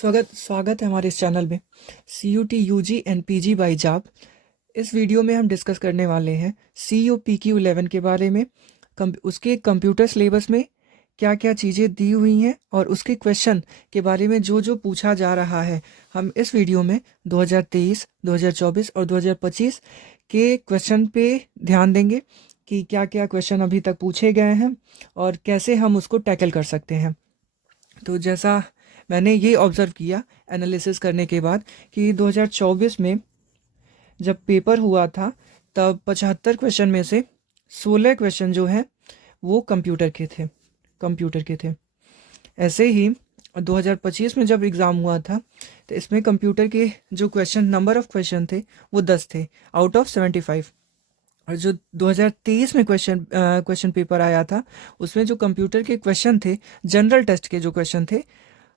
स्वागत स्वागत है हमारे इस चैनल में CUT UG and PG by जाब। इस वीडियो में हम डिस्कस करने वाले हैं CUPQ11 के बारे में। उसके कंप्यूटर सिलेबस में क्या क्या चीज़ें दी हुई हैं और उसके क्वेश्चन के बारे में जो जो पूछा जा रहा है। हम इस वीडियो में 2023, 2024 और 2025 के क्वेश्चन पे ध्यान देंगे कि क्या क्या क्वेश्चन अभी तक पूछे गए हैं और कैसे हम उसको टैकल कर सकते हैं। तो जैसा मैंने ये ऑब्ज़र्व किया एनालिसिस करने के बाद कि 2024 में जब पेपर हुआ था तब 75 क्वेश्चन में से 16 क्वेश्चन जो हैं वो कंप्यूटर के थे। ऐसे ही 2025 में जब एग्ज़ाम हुआ था तो इसमें कंप्यूटर के जो क्वेश्चन नंबर ऑफ़ क्वेश्चन थे वो 10 थे आउट ऑफ 75। और जो 2023 में क्वेश्चन पेपर आया था उसमें जो कंप्यूटर के क्वेश्चन थे, जनरल टेस्ट के जो क्वेश्चन थे,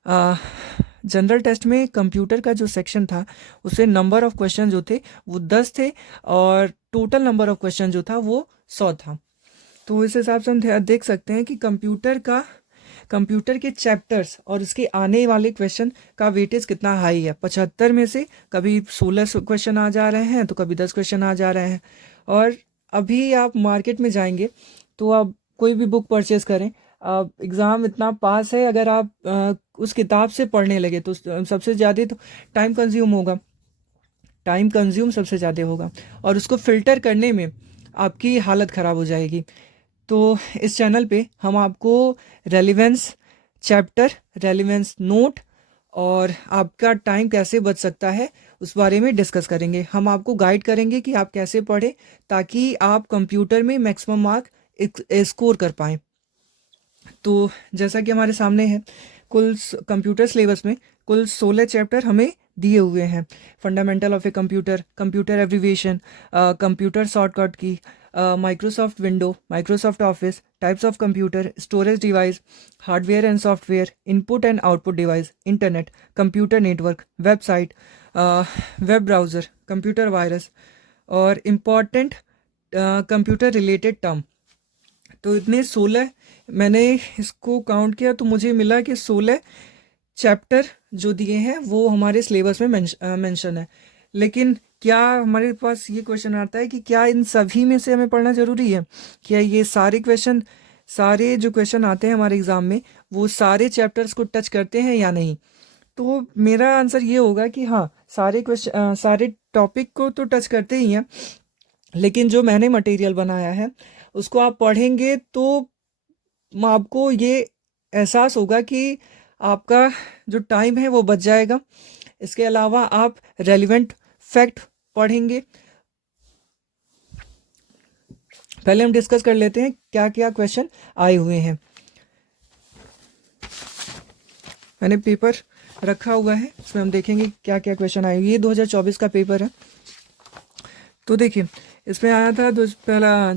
जनरल टेस्ट में कंप्यूटर का जो सेक्शन था उससे नंबर ऑफ़ क्वेश्चन जो थे वो 10 थे और टोटल नंबर ऑफ़ क्वेश्चन जो था वो 100 था। तो इस हिसाब से हम देख सकते हैं कि कंप्यूटर के चैप्टर्स और इसके आने वाले क्वेश्चन का वेटेज कितना हाई है। 75 में से कभी 16 क्वेश्चन आ जा रहे हैं तो कभी 10 क्वेश्चन आ जा रहे हैं। और अभी आप मार्केट में जाएंगे तो आप कोई भी बुक परचेज़ करें, आप एग्ज़ाम इतना पास है, अगर आप उस किताब से पढ़ने लगे तो सबसे ज़्यादा तो टाइम कंज्यूम सबसे ज़्यादा होगा और उसको फ़िल्टर करने में आपकी हालत ख़राब हो जाएगी। तो इस चैनल पे हम आपको रेलेवेंस चैप्टर, रेलेवेंस नोट और आपका टाइम कैसे बच सकता है उस बारे में डिस्कस करेंगे। हम आपको गाइड करेंगे कि आप कैसे पढ़ें ताकि आप कंप्यूटर में मैक्सिमम मार्क स्कोर कर पाएँ। तो जैसा कि हमारे सामने है, कंप्यूटर सिलेबस में कुल 16 चैप्टर हमें दिए हुए हैं। Fundamental of a computer, computer abbreviation, computer shortcut key, Microsoft window, Microsoft office, types of computer, storage device, hardware and software, input and output device, internet, computer network, website, web browser, computer virus और important computer related term. तो इतने 16 मैंने इसको count किया तो मुझे मिला कि 16 चैप्टर जो दिए हैं वो हमारे सिलेबस में मेंशन है। लेकिन क्या हमारे पास ये क्वेश्चन आता है कि क्या इन सभी में से हमें पढ़ना ज़रूरी है? क्या ये सारे जो क्वेश्चन आते हैं हमारे एग्ज़ाम में वो सारे चैप्टर्स को टच करते हैं या नहीं? तो मेरा आंसर ये होगा कि हाँ, सारे टॉपिक को तो टच करते ही हैं, लेकिन जो मैंने मटेरियल बनाया है उसको आप पढ़ेंगे तो आपको ये एहसास होगा कि आपका जो टाइम है वो बच जाएगा। इसके अलावा आप रेलिवेंट फैक्ट पढ़ेंगे। पहले हम डिस्कस कर लेते हैं क्या क्या क्वेश्चन आए हुए हैं। मैंने पेपर रखा हुआ है, इसमें हम देखेंगे क्या क्या क्वेश्चन आए हुए। ये 2024 का पेपर है। तो देखिए, इसमें आया था पहला,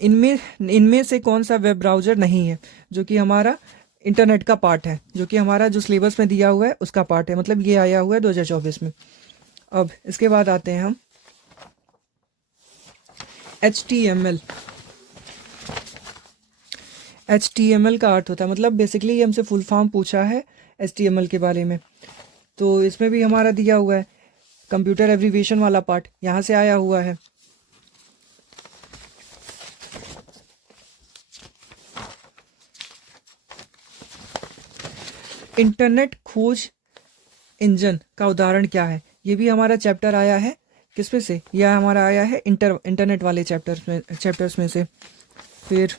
इनमें से कौन सा वेब ब्राउज़र नहीं है, जो कि हमारा इंटरनेट का पार्ट है, जो कि हमारा जो सिलेबस में दिया हुआ है उसका पार्ट है। मतलब ये आया हुआ है 2024 में। अब इसके बाद आते हैं हम HTML का अर्थ होता है, मतलब बेसिकली ये हमसे फुल फॉर्म पूछा है HTML के बारे में। तो इसमें भी हमारा दिया हुआ है कंप्यूटर एब्रीविएशन वाला पार्ट, यहाँ से आया हुआ है। इंटरनेट खोज इंजन का उदाहरण क्या है? ये भी हमारा चैप्टर आया है किसमें से? यह हमारा आया है इंटरनेट वाले चैप्टर्स में से। फिर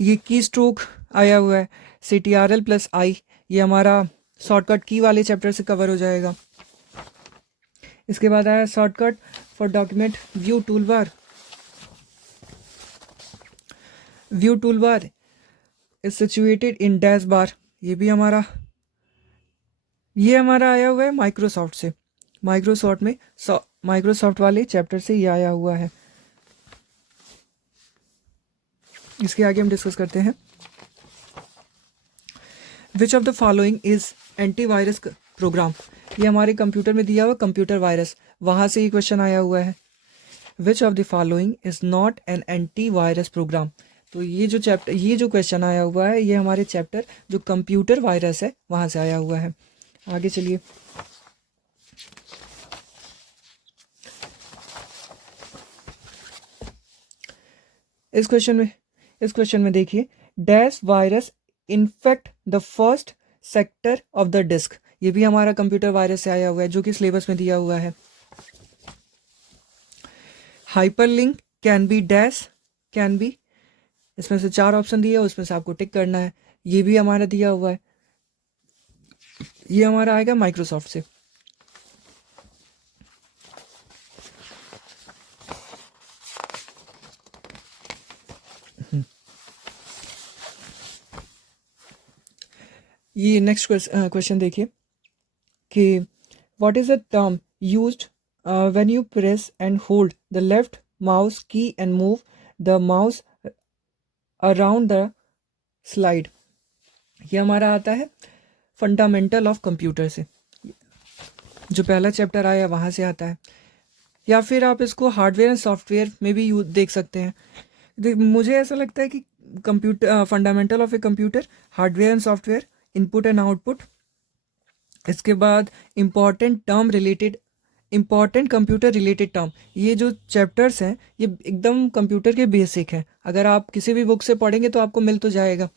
ये की स्ट्रोक आया हुआ है, CTRL+I, ये हमारा शॉर्टकट की वाले चैप्टर से कवर हो जाएगा। इसके बाद आया shortcut for document view toolbar is situated in dash bar. ये हमारा आया हुआ है माइक्रोसॉफ्ट से। माइक्रोसॉफ्ट वाले चैप्टर से ये आया हुआ है। इसके आगे हम डिस्कस करते हैं, which of the following is antivirus program. ये हमारे कंप्यूटर में दिया हुआ कंप्यूटर वायरस, वहाँ से ये क्वेश्चन आया हुआ है। Which of the following is not an antivirus program. तो ये जो क्वेश्चन आया हुआ है ये हमारे चैप्टर जो कंप्यूटर वायरस है वहाँ से आया हुआ है। आगे चलिए। इस क्वेश्चन में देखिए, dash virus infect the first sector of the disk. ये भी हमारा कंप्यूटर वायरस से आया हुआ है जो कि सिलेबस में दिया हुआ है। Hyperlink can be dash can be, इसमें से 4 ऑप्शन दिए, उसमें से आपको टिक करना है। ये भी हमारा दिया हुआ है, ये हमारा आएगा माइक्रोसॉफ्ट से। ये नेक्स्ट क्वेश्चन देखिए कि what is the term used when you press and hold the left mouse key and move the mouse around the slide. ये हमारा आता है फंडामेंटल ऑफ कंप्यूटर से, जो पहला चैप्टर आया वहाँ से आता है, या फिर आप इसको हार्डवेयर एंड सॉफ्टवेयर में भी देख सकते हैं। मुझे ऐसा लगता है कि computer fundamental of a computer, hardware and software, input and output, इसके बाद इम्पॉर्टेंट कंप्यूटर रिलेटेड टर्म। ये जो चैप्टर्स हैं ये एकदम कंप्यूटर के बेसिक हैं, अगर आप किसी भी बुक से पढ़ेंगे तो आपको मिल तो जाएगा,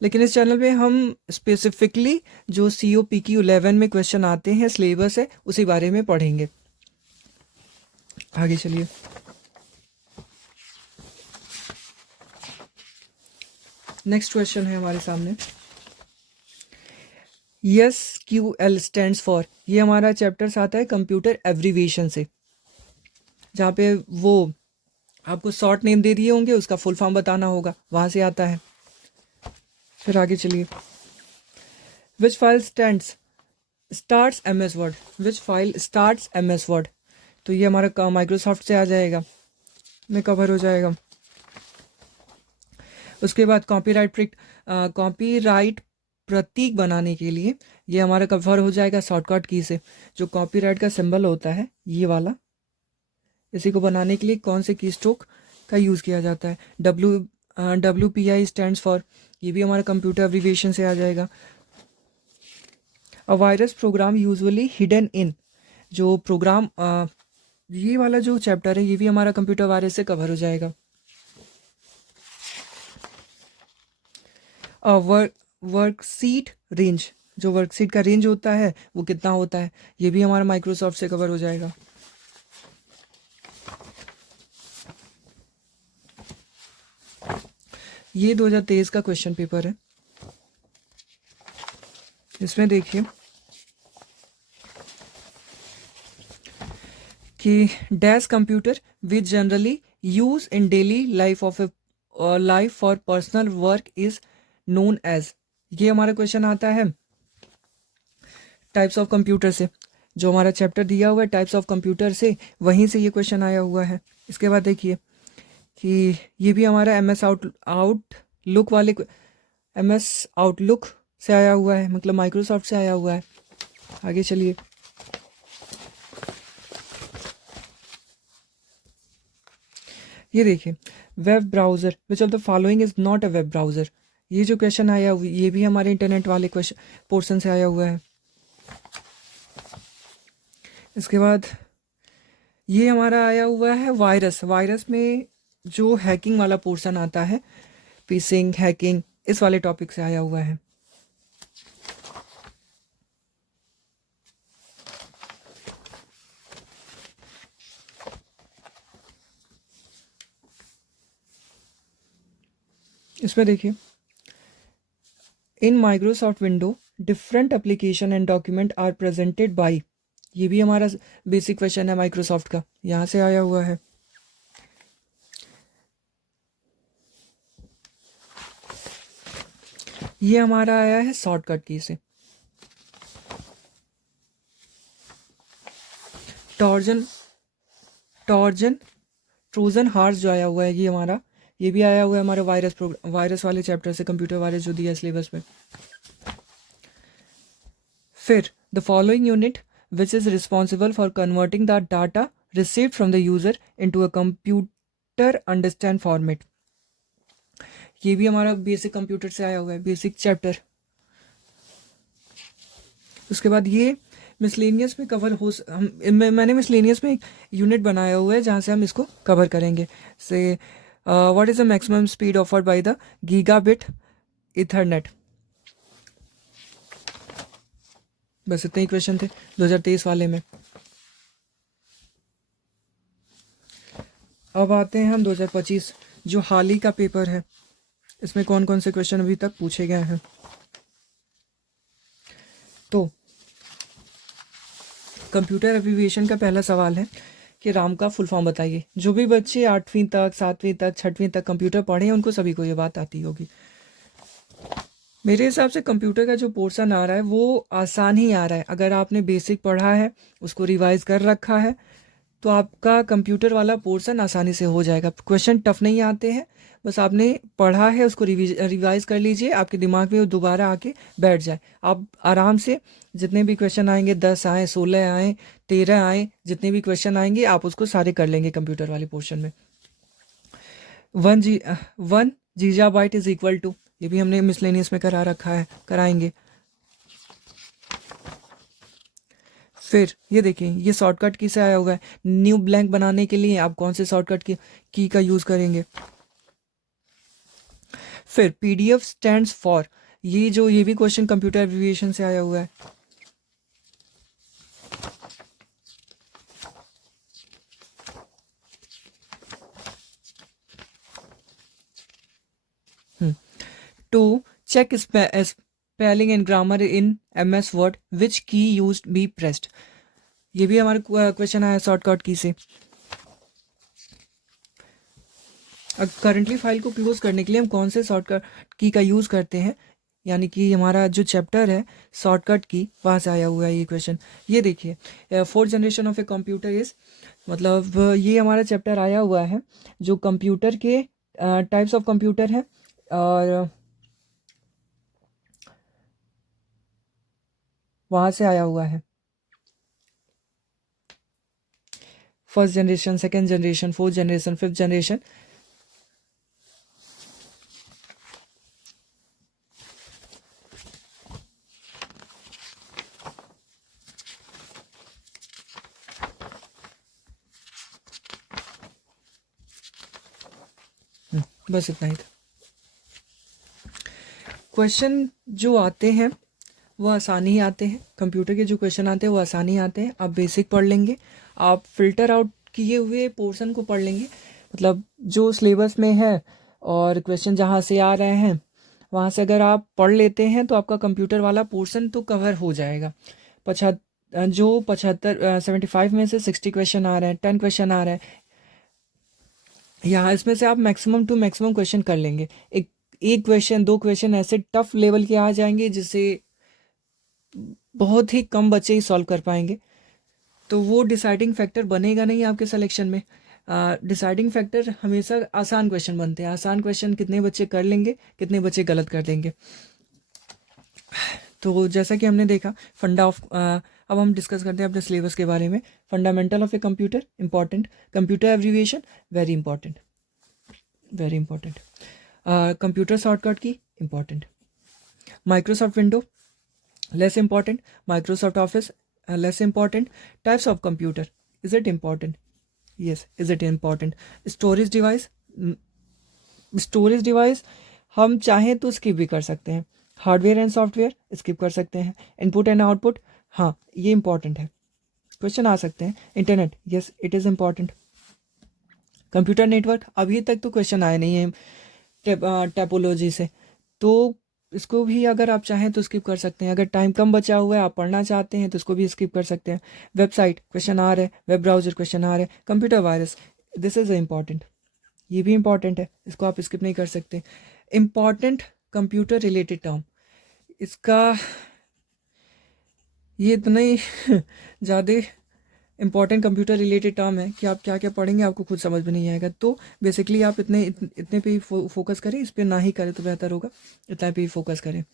लेकिन इस चैनल पे हम स्पेसिफिकली जो COPQ11 में क्वेश्चन आते हैं, सिलेबस है, उसी बारे में पढ़ेंगे। आगे चलिए। नेक्स्ट क्वेश्चन है हमारे सामने, SQL स्टैंड्स फॉर। ये हमारा चैप्टर्स आता है कंप्यूटर एब्रीविएशन से, जहाँ पे वो आपको शॉर्ट नेम दे दिए होंगे, उसका फुल फॉर्म बताना होगा, वहाँ से आता है। फिर आगे चलिए। विच फाइल स्टार्ट्स MS वर्ड, विच फाइल स्टार्ट्स MS वर्ड। तो ये हमारा माइक्रोसॉफ्ट से आ जाएगा, में कवर हो जाएगा। उसके बाद कॉपीराइट प्रतीक बनाने के लिए ये हमारा कवर हो जाएगा शॉर्टकट की से। जो कॉपीराइट का सिंबल होता है ये वाला, इसी को बनाने के लिए कौन से कीस्ट्रोक का यूज़ किया जाता है। WPI स्टैंड्स फॉर, ये भी हमारा कंप्यूटर एब्रीविएशन से आ जाएगा। A virus program usually hidden in, जो प्रोग्राम ये वाला जो चैप्टर है ये भी हमारा कंप्यूटर वायरस से कवर हो जाएगा। वर्कशीट रेंज, जो वर्कशीट का रेंज होता है वो कितना होता है, ये भी हमारा माइक्रोसॉफ्ट से कवर हो जाएगा। ये 2023 का क्वेश्चन पेपर है। इसमें देखिए कि dash computer which generally use in daily life for personal work is known as. ये हमारा क्वेश्चन आता है टाइप्स ऑफ कंप्यूटर से, जो हमारा चैप्टर दिया हुआ है टाइप्स ऑफ कंप्यूटर से, वहीं से ये क्वेश्चन आया हुआ है। इसके बाद देखिए कि ये भी हमारा MS आउटलुक से आया हुआ है, मतलब माइक्रोसॉफ्ट से आया हुआ है। आगे चलिए। ये देखिए, web browser which of the following is not a web browser. ये जो क्वेश्चन आया हुआ ये भी हमारे इंटरनेट वाले क्वेश्चन पोर्शन से आया हुआ है। इसके बाद ये हमारा आया हुआ है वायरस में जो हैकिंग वाला पोर्शन आता है, फिशिंग, हैकिंग, इस वाले टॉपिक से आया हुआ है। इसमें देखिए, in Microsoft window different application and document are presented by. ये भी हमारा बेसिक क्वेश्चन है माइक्रोसॉफ्ट का, यहाँ से आया हुआ है। ये हमारा आया है शॉर्टकट की से। ट्रोजन हार्स जो आया हुआ है ये भी आया हुआ है हमारे वायरस वाले चैप्टर से, कंप्यूटर वायरस जो दिया है सिलेबस में। फिर the following unit which is responsible for converting the data received from the user into a computer understand format. ये भी हमारा बेसिक कंप्यूटर से आया हुआ है, बेसिक चैप्टर। उसके बाद ये मिसलेनियस में कवर हो मैंने मिसलेनियस में एक यूनिट बनाया हुआ है जहाँ से हम इसको कवर करेंगे। से what is the maximum speed offered by the gigabit Ethernet. बस इतने ही क्वेश्चन थे 2023 वाले में। अब आते हैं हम 2025 जो हाल ही का पेपर है, इसमें कौन कौन से क्वेश्चन अभी तक पूछे गए हैं। तो कंप्यूटर एब्रिविएशन का पहला सवाल है कि राम का फुल फॉर्म बताइए। जो भी बच्चे 8वीं तक 7वीं तक 6वीं तक कंप्यूटर पढ़े हैं उनको सभी को ये बात आती होगी। मेरे हिसाब से कंप्यूटर का जो पोर्शन आ रहा है वो आसान ही आ रहा है। अगर आपने बेसिक पढ़ा है, उसको रिवाइज कर रखा है, तो आपका कंप्यूटर वाला पोर्शन आसानी से हो जाएगा। क्वेश्चन टफ नहीं आते हैं, बस आपने पढ़ा है उसको रिवाइज कर लीजिए, आपके दिमाग में वो दोबारा आके बैठ जाए। आप आराम से जितने भी क्वेश्चन आएंगे, 10 आए, 16 आए, 13 आए, जितने भी क्वेश्चन आएंगे आप उसको सारे कर लेंगे कंप्यूटर वाले पोर्शन में। 1 गीगाबाइट इज इक्वल टू, ये भी हमने मिसलेनियस में करा रखा है, कराएंगे। फिर ये देखिए, ये शॉर्टकट की से आया हुआ है। न्यू ब्लैंक बनाने के लिए आप कौन से शॉर्टकट की का यूज़ करेंगे। फिर पीडीएफ स्टैंड्स फॉर, ये भी क्वेश्चन कंप्यूटर एब्रिविएशन से आया हुआ है। To check spelling and grammar in MS word, which key used B pressed, ये भी हमारे क्वेश्चन आया शॉर्टकट की से। करंटली फाइल को क्लोज करने के लिए हम कौन से शॉर्टकट की का यूज़ करते हैं, यानी कि हमारा जो चैप्टर है शॉर्टकट की, वहाँ से आया हुआ है ये क्वेश्चन। ये देखिए, 4th generation of a computer is, मतलब ये हमारा चैप्टर आया हुआ है जो कंप्यूटर के टाइप्स ऑफ कंप्यूटर है, और वहाँ से आया हुआ है। 1st generation, 2nd generation, 4th generation, 5th generation. बस इतना ही था। क्वेश्चन जो आते हैं वो आसानी ही आते हैं, कंप्यूटर के जो क्वेश्चन आते हैं वो आसानी आते हैं। आप बेसिक पढ़ लेंगे, आप फिल्टर आउट किए हुए पोर्शन को पढ़ लेंगे, मतलब जो सिलेबस में है और क्वेश्चन जहाँ से आ रहे हैं वहाँ से अगर आप पढ़ लेते हैं तो आपका कंप्यूटर वाला पोर्शन तो कवर हो जाएगा। 75 में से 60 क्वेश्चन आ रहे हैं, 10 क्वेश्चन आ रहे हैं, यहाँ इसमें से आप मैक्सिमम टू मैक्सिमम क्वेश्चन कर लेंगे। एक क्वेश्चन, 2 क्वेश्चन ऐसे टफ लेवल के आ जाएंगे जिसे बहुत ही कम बच्चे ही सॉल्व कर पाएंगे, तो वो डिसाइडिंग फैक्टर बनेगा नहीं आपके सिलेक्शन में। डिसाइडिंग फैक्टर हमेशा आसान क्वेश्चन बनते हैं। आसान क्वेश्चन कितने बच्चे कर लेंगे, कितने बच्चे गलत कर देंगे। तो जैसा कि हमने देखा फंडा ऑफ, अब हम डिस्कस करते हैं अपने सिलेबस के बारे में। Fundamental of a computer important, computer abbreviation very important, very important. Computer shortcut key important. Microsoft window less important, Microsoft Office less important. Types of computer, is it important? Yes, is it important? Storage device, storage device हम चाहें तो skip भी कर सकते हैं। Hardware and software skip कर सकते हैं। इनपुट एंड आउटपुट, हाँ ये इंपॉर्टेंट है, क्वेश्चन आ सकते हैं। Internet, yes it is important. Computer network, अभी तक तो क्वेश्चन आए नहीं है टैपोलॉजी से, तो इसको भी अगर आप चाहें तो स्किप कर सकते हैं। अगर टाइम कम बचा हुआ है, आप पढ़ना चाहते हैं तो इसको भी स्किप कर सकते हैं। वेबसाइट क्वेश्चन आ रहा है, वेब ब्राउजर क्वेश्चन आ रहा है। Computer virus, this is important, ये भी इम्पॉर्टेंट है, इसको आप स्किप नहीं कर सकते। इम्पॉर्टेंट कंप्यूटर रिलेटेड टर्म, इसका ये इतना ही ज़्यादा इंपॉर्टेंट कंप्यूटर रिलेटेड टर्म है कि आप क्या क्या पढ़ेंगे आपको खुद समझ में नहीं आएगा। तो बेसिकली आप इतने पे ही फोकस करें, इस पर ना ही करें तो बेहतर होगा, इतना पे ही फोकस करें।